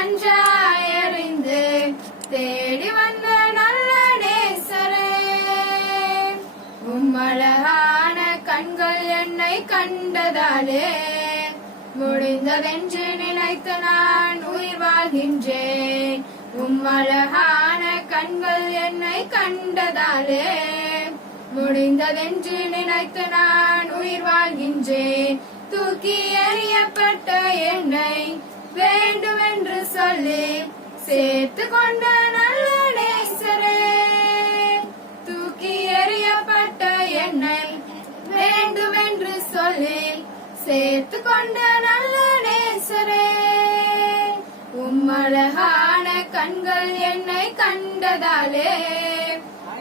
நன்றாயறிந்து தேடி வந்த நல்ல நேசரே. உம்மழகான கண்கள் என்னை கண்டதாலே முடிந்ததென்று நினைத்து நான் உயிர் வாழ்கின்றேன். உம்மழகான கண்கள் என்னை கண்டதாலே முடிந்ததென்று நினைத்து நான் உயிர் வாழ்கின்றேன். தூக்கி எறியப்பட்ட என்னை வேண்டுமே சொல்லி சேர்த்து கொண்ட நல்ல நேசரே. தூக்கி எறியப்பட்ட என்னை வேண்டுமென்று சொல்லி சேர்த்து கொண்ட நல்ல நேசரே. உம்மழகான கண்கள் என்னை கண்டதாலே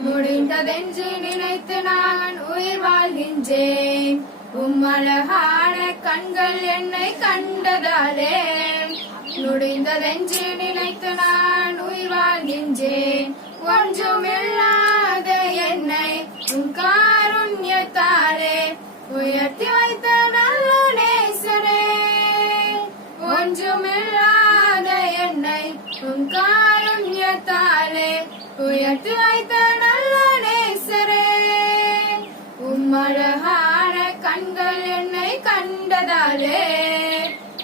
முடிந்ததென்று நினைத்து நான் உயிர் வாழ்கின்றேன். உம்மழகான கண்கள் என்னை கண்டதாலே முடிந்ததென்று நினைத்து நான் உயிர் வாழ்கின்றேன். ஒன்றுமில்லாத என்னை உன் காருண்யத்தாலே உயர்த்தி வைத்த நல்ல நேசரே. ஒன்றுமில்லாத என்னை உன் காருண்யத்தாலே உயர்த்தி வைத்த நல்ல நேசரே. உம்மழகான கண்கள் என்னை கண்டதாலே